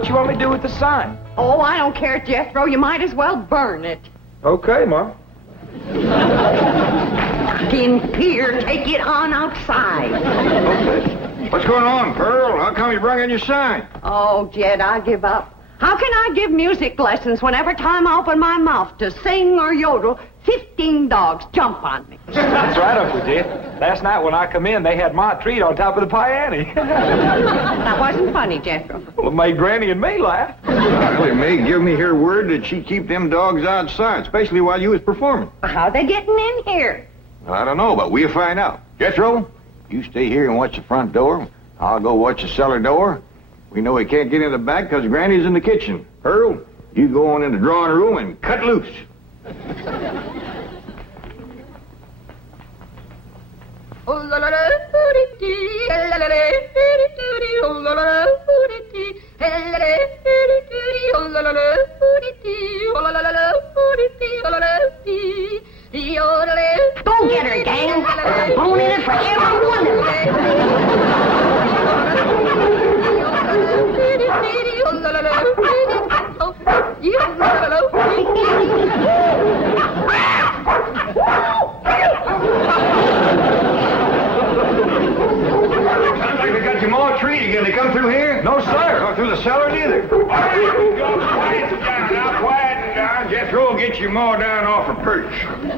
what you want me to do with the sign? Oh, I don't care, Jethro. You might as well burn it. Okay, Ma. In here, take it on outside. Okay. What's going on, Pearl? How come you brought in your sign? Oh, Jed, I give up. How can I give music lessons when every time I open my mouth to sing or yodel, 15 dogs jump on me? That's right, Uncle Jed. Last night when I come in, they had my treat on top of the piano. That wasn't funny, Jethro. Well, it made Granny and me laugh. Well, it may give me her word that she keep them dogs outside, especially while you was performing. How they getting in here? Well, I don't know, but we'll find out. Jethro, you stay here and watch the front door. I'll go watch the cellar door. We know he can't get in the back because Granny's in the kitchen. Pearl, you go on in the drawing room and cut loose. Go get her, gang. There's a bone in it for every one of them. Sounds like they got your more treat again. They come through here? No, sir. Or through the cellar, neither. Quiet down, now, quiet down. Jethro will get your more down off her perch.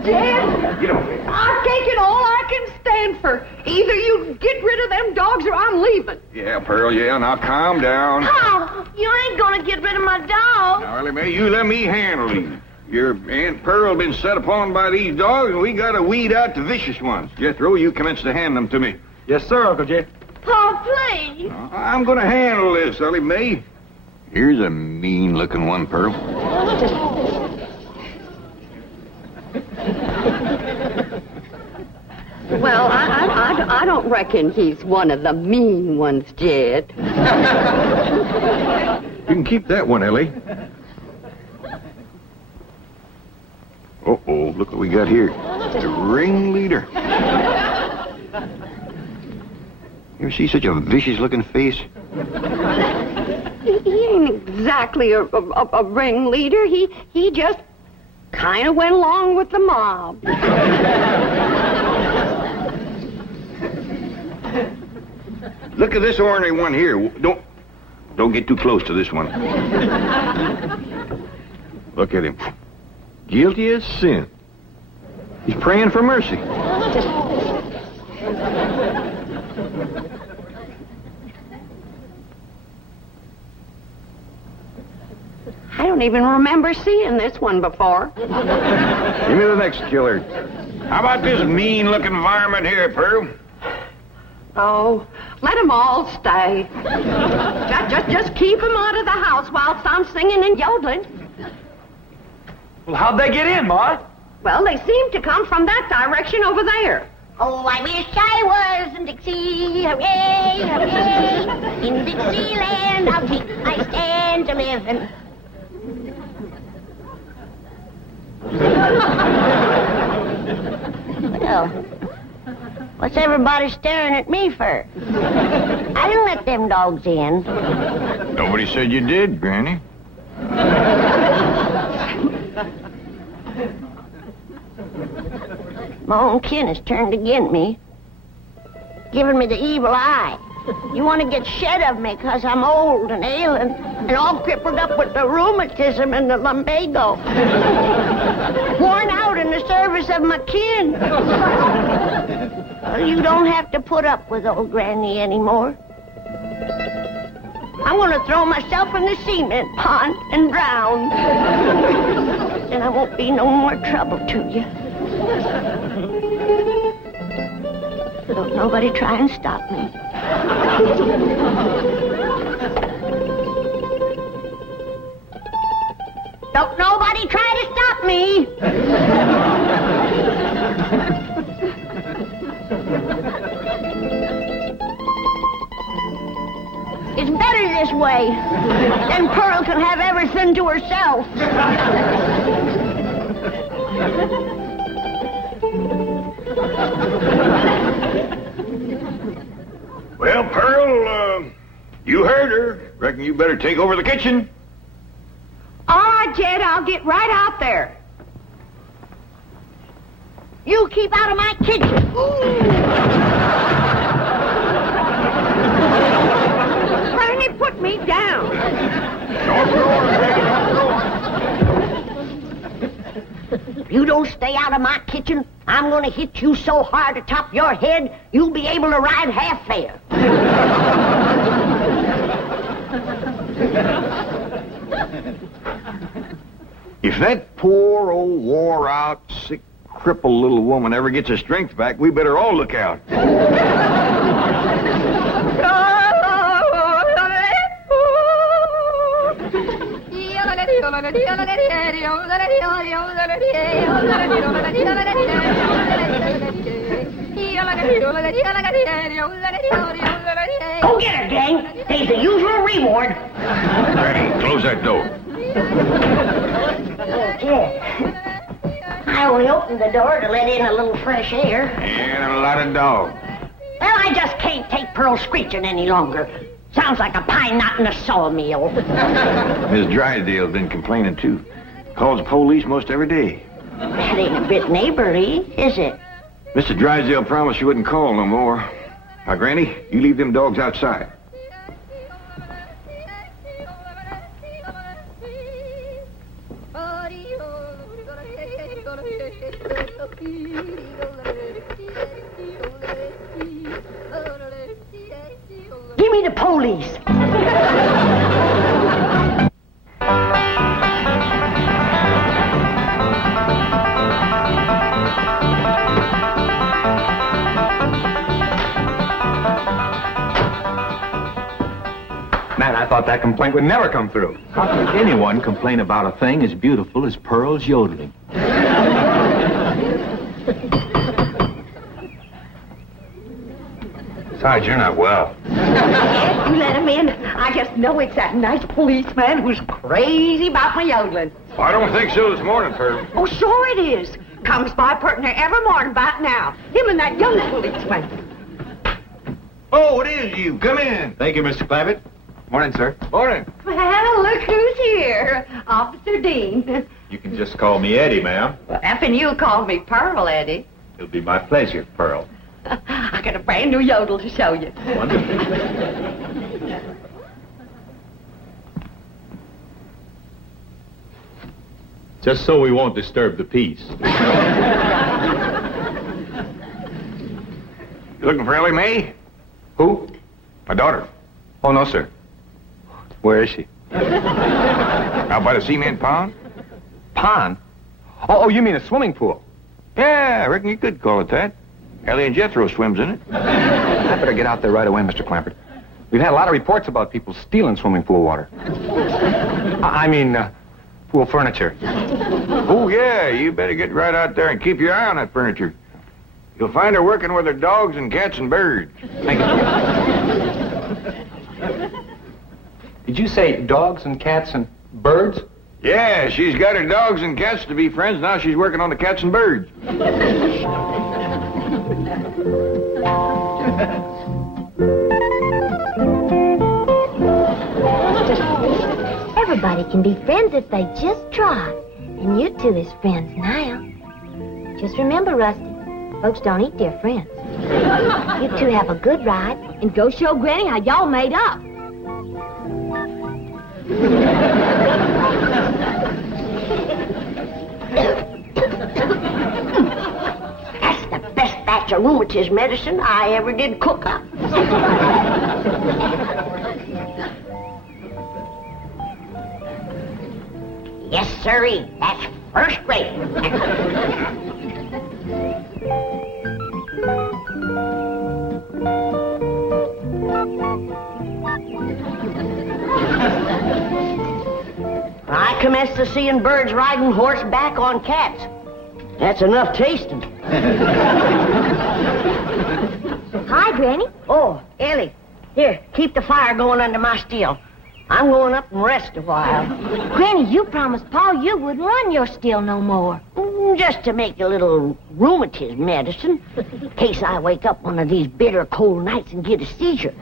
Jed, Get over here. I've taken all I can stand for. Either you get rid of them dogs or I'm leaving. Yeah, Pearl, yeah. Now, calm down. Oh, you ain't gonna get rid of my dog. Now, Ellie Mae, you let me handle these. Your Aunt Pearl been set upon by these dogs, and we gotta weed out the vicious ones. Jethro, you commence to hand them to me. Yes, sir, Uncle Jed. Pa, please. I'm gonna handle this, Ellie Mae. Here's a mean-looking one, Pearl. Well, I don't reckon he's one of the mean ones, Jed. You can keep that one, Ellie. Uh-oh, look what we got here. The ringleader. You ever see such a vicious-looking face? He ain't exactly a ringleader. He just kind of went along with the mob. Look at this ornery one here. Don't get too close to this one. Look at him. Guilty as sin. He's praying for mercy. I don't even remember seeing this one before. Give me the next killer. How about this mean-looking varmint here, Pearl? Oh, let them all stay. Just keep them out of the house whilst I'm singing and yodeling. Well, how'd they get in, Ma? Well, they seem to come from that direction over there. Oh, I wish I was in Dixie, hooray, hooray. In Dixieland, I'll take my stand to living. Well, what's everybody staring at me for? I didn't let them dogs in. Nobody said you did, Granny. My own kin has turned against me, giving me the evil eye. You want to get shed of me because I'm old and ailing and all crippled up with the rheumatism and the lumbago. Worn out in the service of my kin. Well, you don't have to put up with old Granny anymore. I'm going to throw myself in the cement pond and drown. Then I won't be no more trouble to you. Don't nobody try and stop me. Don't nobody try to stop me. It's better this way. Then Pearl can have everything to herself. Well, Pearl, you heard her. Reckon you better take over the kitchen. All right, Jed, I'll get right out there. You keep out of my kitchen. Bernie, put me down. If you don't stay out of my kitchen, I'm going to hit you so hard atop your head, you'll be able to ride half fare. If that poor old wore-out, sick, crippled little woman ever gets her strength back, we better all look out. Go get her, gang. There's the usual reward. Granny, close that door. Okay. I only opened the door to let in a little fresh air. And a lot of dogs. Well, I just can't take Pearl screeching any longer. Sounds like a pine knot in a sawmill. Miss Drysdale's been complaining, too. Calls the police most every day. That ain't a bit neighborly, is it? Mr. Drysdale promised she wouldn't call no more. Now, Granny, you leave them dogs outside. Give me the police. Man, I thought that complaint would never come through. How could anyone complain about a thing as beautiful as Pearl's yodeling? Besides, you're not well. Yes, you let him in. I just know it's that nice policeman who's crazy about my yodeling. I don't think so this morning, Pearl. Oh, sure it is. Comes by partner every morning about now. Him and that young policeman. Oh, it is you. Come in. Thank you, Mr. Clampett. Morning, sir. Morning. Well, look who's here. Officer Dean. You can just call me Eddie, ma'am. Well, effing you called me Pearl, Eddie. It'll be my pleasure, Pearl. I got a brand new yodel to show you. Wonderful. Just so we won't disturb the peace. You looking for Ellie Mae? Who? My daughter. Oh, no, sir. Where is she? Out by the cement pond? Pond? Oh, you mean a swimming pool? Yeah, I reckon you could call it that. Ellie and Jethro swims in it. I better get out there right away, Mr. Clampett. We've had a lot of reports about people stealing swimming pool water. I mean, pool furniture. Oh, yeah, you better get right out there and keep your eye on that furniture. You'll find her working with her dogs and cats and birds. Thank you. Did you say dogs and cats and birds? Yeah, she's got her dogs and cats to be friends. Now she's working on the cats and birds. Everybody can be friends if they just try. And you two is friends now. Just remember, Rusty, folks don't eat their friends. You two have a good ride and go show Granny how y'all made up. That's the best batch of rheumatism medicine I ever did cook up. Yes, sirree. That's first rate. I commenced to seeing birds riding horseback on cats. That's enough tasting. Hi, Granny. Oh, Ellie. Here, keep the fire going under my steel. I'm going up and rest a while. Granny, you promised Pa you wouldn't run your still no more. Just to make a little rheumatism medicine, in case I wake up one of these bitter cold nights and get a seizure.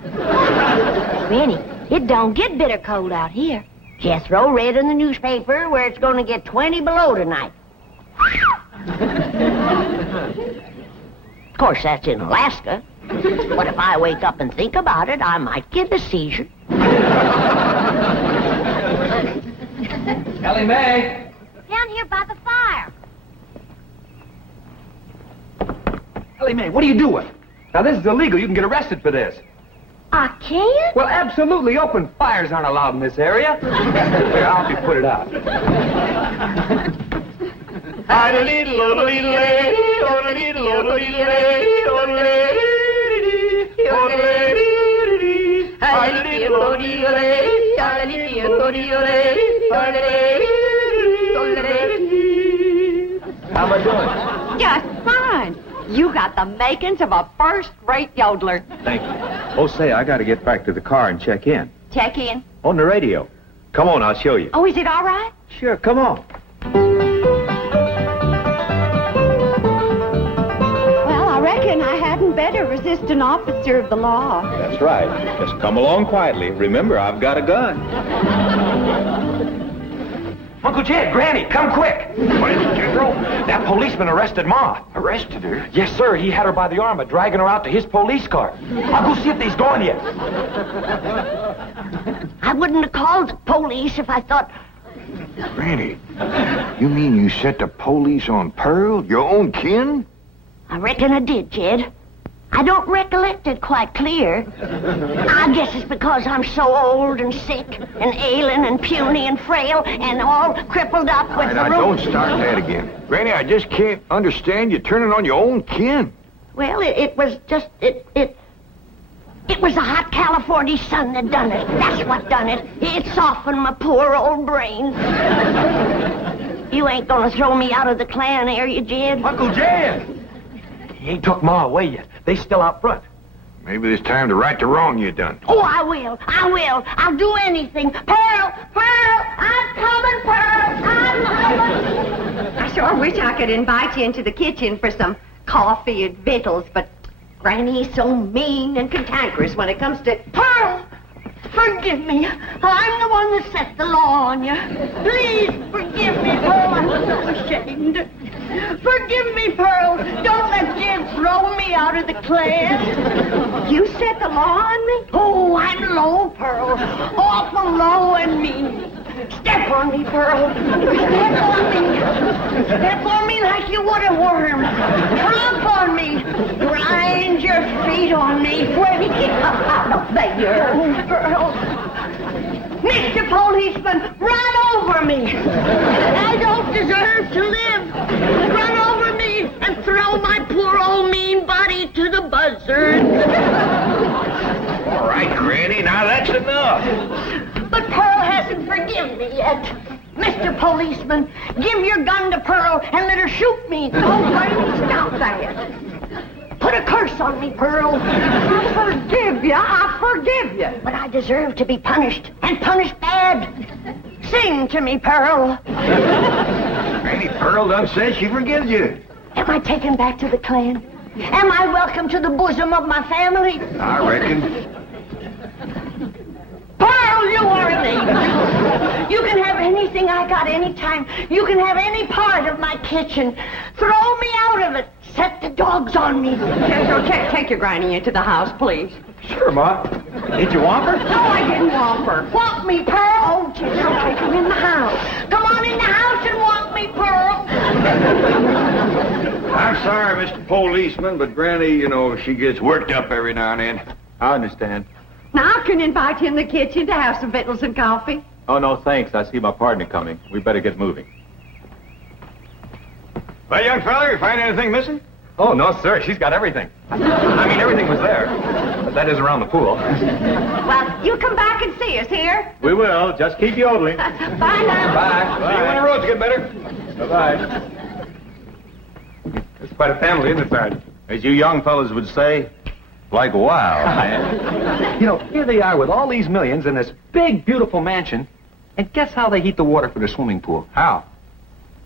Granny, it don't get bitter cold out here. Jethro read in the newspaper where it's going to get 20 below tonight. Of course, that's in Alaska. But if I wake up and think about it, I might get a seizure. Ellie Mae! Down here by the fire. Ellie Mae, what are you doing? Now, this is illegal. You can get arrested for this. I can't? Well, absolutely. Open fires aren't allowed in this area. Here, I'll help you put it out. How am I doing? Just fine. You got the makings of a first-rate yodeler. Thank you. Oh, say, I got to get back to the car and check in. Check in. On the radio. Come on, I'll show you. Oh, is it all right? Sure, come on. Well, I reckon I hadn't better resist an officer of the law. That's right. Just come along quietly. Remember, I've got a gun. Uncle Jed, Granny, come quick. What is it, General? That policeman arrested Ma. Arrested her? Yes, sir. He had her by the arm, dragging her out to his police car. I'll go see if he's gone yet. I wouldn't have called the police if I thought... Granny, you mean you set the police on Pearl, your own kin? I reckon I did, Jed. I don't recollect it quite clear. I guess it's because I'm so old and sick and ailing and puny and frail and all crippled up with the Now, don't start that again. Granny, I just can't understand you turning on your own kin. Well, it was just... It was the hot California sun that done it. That's what done it. It softened my poor old brain. You ain't gonna throw me out of the clan, are you, Jed? Uncle Jed! He ain't took Ma away yet. They still out front. Maybe it's time to right the wrong you done. Oh, I will. I'll do anything. Pearl! I'm coming, Pearl! I'm coming! I sure wish I could invite you into the kitchen for some coffee and victuals, but Granny's so mean and cantankerous when it comes to... Pearl! Forgive me. I'm the one that set the law on you. Please forgive me, Pearl. I'm so ashamed. Forgive me, Pearl. Don't let Jed throw me out of the clan. You set the law on me? Oh, I'm low, Pearl. Awful low and mean. Step on me, Pearl. Step on me. Step on me like you would a worm. Trump on me. Grind your feet on me. There, Pearl. Mr. Policeman, run over me. I don't deserve to live. Run over me and throw my poor old mean body to the buzzards. All right, Granny, now that's enough. But Pearl hasn't forgiven me yet. Mr. Policeman, give your gun to Pearl and let her shoot me. Oh, Granny, stop that. Put a curse on me, Pearl. I forgive you. But I deserve to be punished, and punished bad. Sing to me, Pearl. Granny, Pearl done said she forgives you. Am I taken back to the clan? Am I welcome to the bosom of my family? I reckon. Pearl, you are an angel. You can have anything I got anytime. You can have any part of my kitchen. Throw me out of it. Set the dogs on me. Jethro, take your Granny into the house, please. Sure, Ma. Did you want her? No, I didn't want her. Want me, Pearl? Oh, Jethro, take her in the house. Come on in the house and want me, Pearl. I'm sorry, Mr. Policeman, but Granny, you know, she gets worked up every now and then. I understand. Now, I can invite you in the kitchen to have some victuals and coffee. Oh, no, thanks. I see my partner coming. We better get moving. Well, young fella, you find anything missing? Oh, no, sir. She's got everything. I mean, everything was there. But that is around the pool. Well, you come back and see us here. We will. Just keep yodeling. Bye now. Bye. See you when the roads get better. Bye-bye. It's quite a family, isn't it, Sergeant? As you young fellas would say, like wow, man. You know, here they are with all these millions in this big, beautiful mansion. And guess how they heat the water for their swimming pool? How?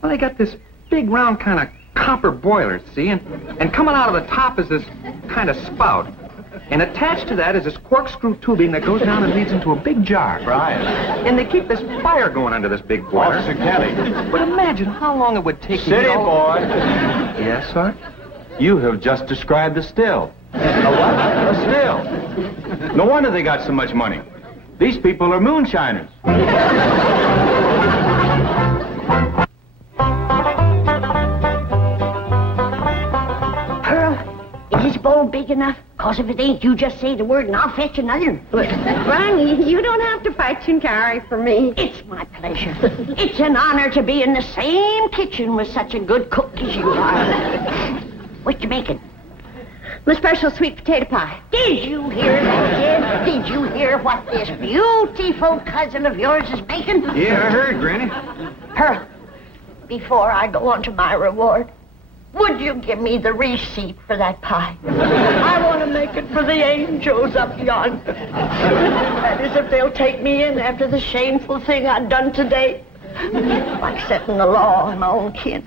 Well, they got this big, round kind of copper boiler, see? And coming out of the top is this kind of spout. And attached to that is this corkscrew tubing that goes down and leads into a big jar. Right. And they keep this fire going under this big boiler. Officer Kelly. But imagine how long it would take to City get all... boy. Yes, sir? You have just described a still. A what? A still. No wonder they got so much money. These people are moonshiners. Pearl, is this bowl big enough? Cause if it ain't, you just say the word and I'll fetch another. Granny, you don't have to fetch and carry for me. It's my pleasure. It's an honor to be in the same kitchen with such a good cook as you are. What you making? My special sweet potato pie. Did you hear that, Jed? Did you hear what this beautiful cousin of yours is making? Yeah, I heard, Granny. Pearl, before I go on to my reward, would you give me the receipt for that pie? I want to make it for the angels up yonder. That is, if they'll take me in after the shameful thing I've done today. Like setting the law on my own kin.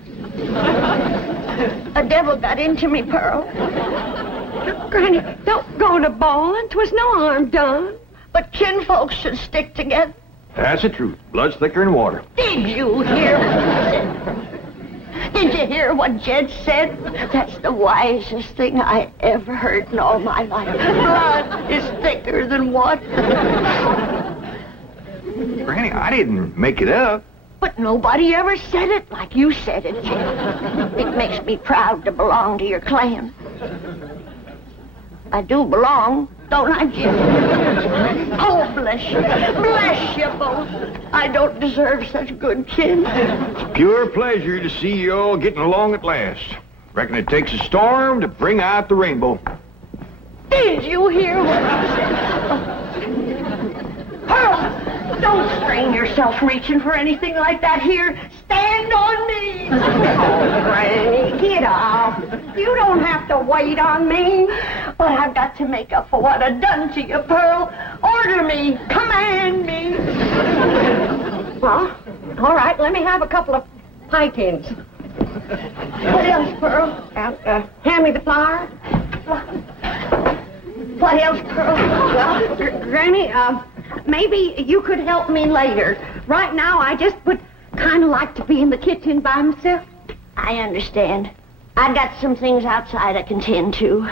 A devil got into me, Pearl. Granny, don't go to bawling. 'Twas no harm done. But kinfolks should stick together. That's the truth. Blood's thicker than water. Did you hear what he said? Did you hear what Jed said? That's the wisest thing I ever heard in all my life. Blood is thicker than water. Granny, I didn't make it up. But nobody ever said it like you said it, Jed. It makes me proud to belong to your clan. I do belong, don't I, Jed? Oh, bless you. Bless you both. I don't deserve such good kin. It's pure pleasure to see you all getting along at last. Reckon it takes a storm to bring out the rainbow. Did you hear what I said? Pearl! Don't strain yourself reaching for anything like that here. Stand on me. Oh, Granny, get up. You don't have to wait on me. But I've got to make up for what I've done to you, Pearl. Order me. Command me. Well, all right, let me have a couple of pie tins. What else, Pearl? Hand me the flour. What else, Pearl? Well, Granny, maybe you could help me later. Right now, I just would kind of like to be in the kitchen by myself. I understand. I've got some things outside I can tend to.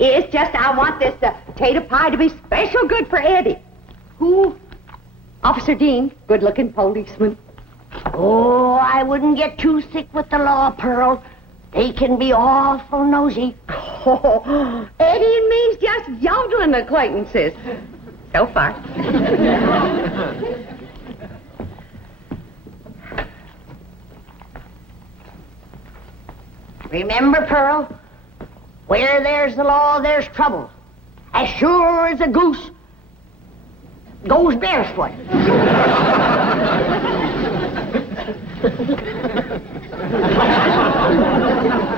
It's just I want this potato pie to be special good for Eddie. Who? Officer Dean, good-looking policeman. Oh, I wouldn't get too thick with the law, Pearl. They can be awful nosy. Oh, Eddie and me's just yodeling acquaintances. So far. Remember, Pearl, where there's the law, there's trouble. As sure as a goose goes barefoot.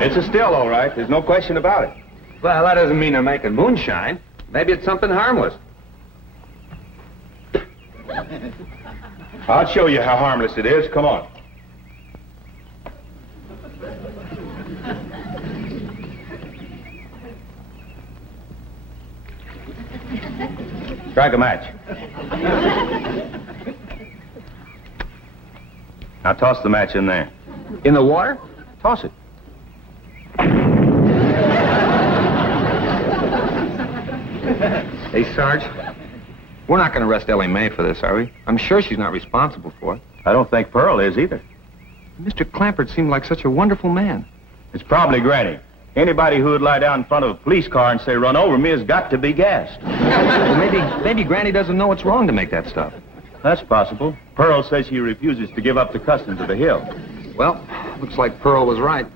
It's a still, all right. There's no question about it. Well, that doesn't mean they're making moonshine. Maybe it's something harmless. I'll show you how harmless it is. Come on. Strike a match. Now toss the match in there. In the water? Toss it. Hey, Sarge, we're not going to arrest Ellie Mae for this, are we? I'm sure she's not responsible for it. I don't think Pearl is either. Mr. Clampett seemed like such a wonderful man. It's probably Granny. Anybody who would lie down in front of a police car and say, "Run over me," has got to be gassed. Well, maybe Granny doesn't know it's wrong to make that stuff. That's possible. Pearl says she refuses to give up the customs of the hill. Well, looks like Pearl was right.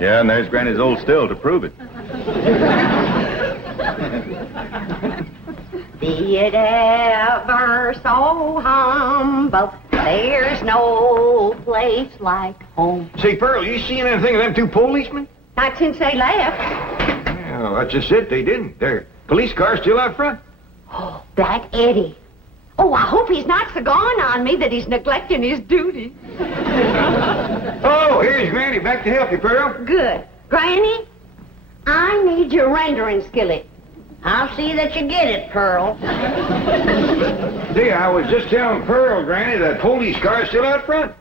Yeah, and there's Granny's old still to prove it. Be it ever so humble, there's no place like home. Say, Pearl, you seen anything of them two policemen? Not since they left. Well, that's just it. They didn't. They're Police car still out front? Oh, Black Eddie. Oh, I hope he's not so gone on me that he's neglecting his duty. Oh, here's Granny. Back to help you, Pearl. Good. Granny, I need your rendering skillet. I'll see that you get it, Pearl. See, I was just telling Pearl, Granny, that police car's still out front.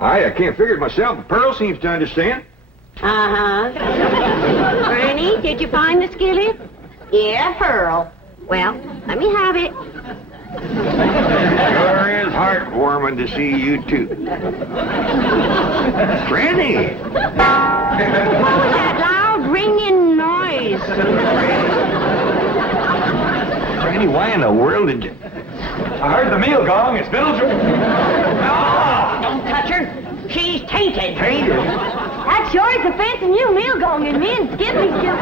I can't figure it myself, but Pearl seems to understand. Uh-huh. Granny, did you find the skillet? Yeah, Pearl. Well, let me have it. Sure is heartwarming to see you two. Granny! What was that loud ringing noise? Granny, why in the world did you... I heard the meal gong. It's Mildred. Don't touch her. She's tainted. Tainted? That sure is offensing you, meal gong, and me and Skippy still...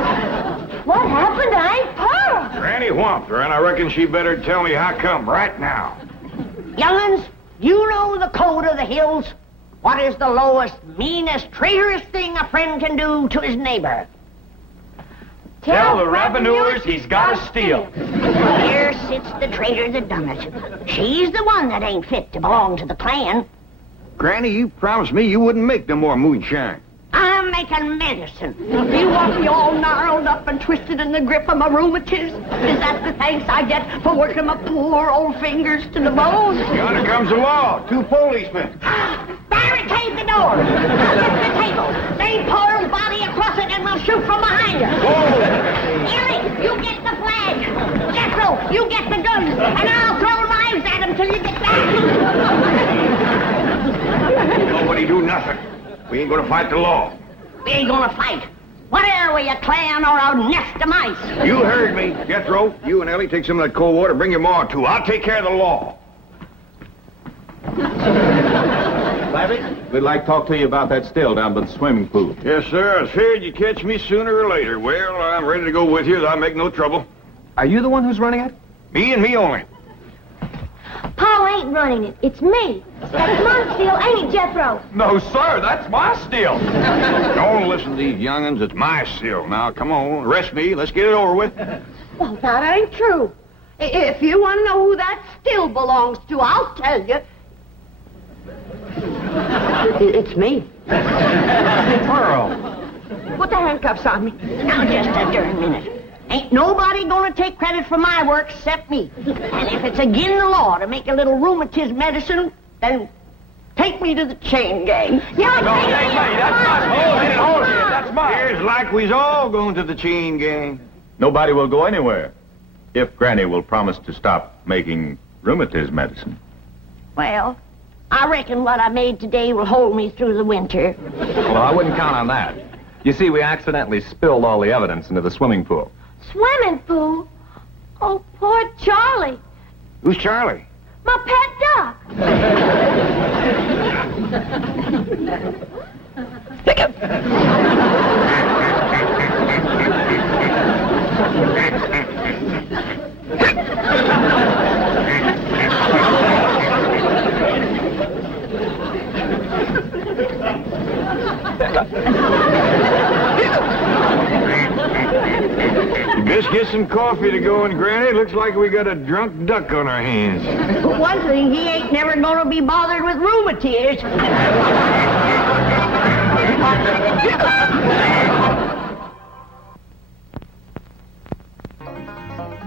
What happened? I ain't Pearl. Granny whomped her, and I reckon she better tell me how come right now. Young'uns, you know the code of the hills. What is the lowest, meanest, traitorous thing a friend can do to his neighbor? Tell the revenuers he's got to steal. Here sits the traitor that done it. She's the one that ain't fit to belong to the clan. Granny, you promised me you wouldn't make no more moonshine. I'm making medicine. You want me all gnarled up and twisted in the grip of my rheumatism? Is that the thanks I get for working my poor old fingers to the bone? Yonder comes the law. 2 policemen. Barricade the door. Lift the table. Lay Pearl's body across it and we'll shoot from behind her. Ellie, you get the flag. Jethro, you get the guns. And I'll throw knives at him till you get back. Nobody do nothing. We ain't gonna fight the law. We ain't gonna fight. What are we, a clan or a nest of mice? You heard me. Jethro, you and Ellie take some of that cold water. Bring your ma, too. I'll take care of the law. Clampett, we'd like to talk to you about that still down by the swimming pool. Yes, sir. I was feared you'd catch me sooner or later. Well, I'm ready to go with you. I'll make no trouble. Are you the one who's running it? Me and me only. Paul ain't running it. It's me. That's my still, ain't it, Jethro? No, sir, that's my still. Don't listen to these young'uns. It's my still. Now, come on. Arrest me. Let's get it over with. Well, that ain't true. If you want to know who that still belongs to, I'll tell you. It's me. Pearl. Put the handcuffs on me. Now, just a darn minute. Ain't nobody gonna take credit for my work except me. And if it's agin the law to make a little rheumatism medicine, then take me to the chain gang. No, that's mine. That's mine. Hold it. That's mine. Here's like we's all going to the chain gang. Nobody will go anywhere if Granny will promise to stop making rheumatism medicine. Well, I reckon what I made today will hold me through the winter. Well, I wouldn't count on that. You see, we accidentally spilled all the evidence into the swimming pool. Swimming pool? Oh, poor Charlie. Who's Charlie? My pet duck. Best get some coffee to go in, Granny. Looks like we got a drunk duck on our hands. For one thing, he ain't never gonna be bothered with rheumatiz.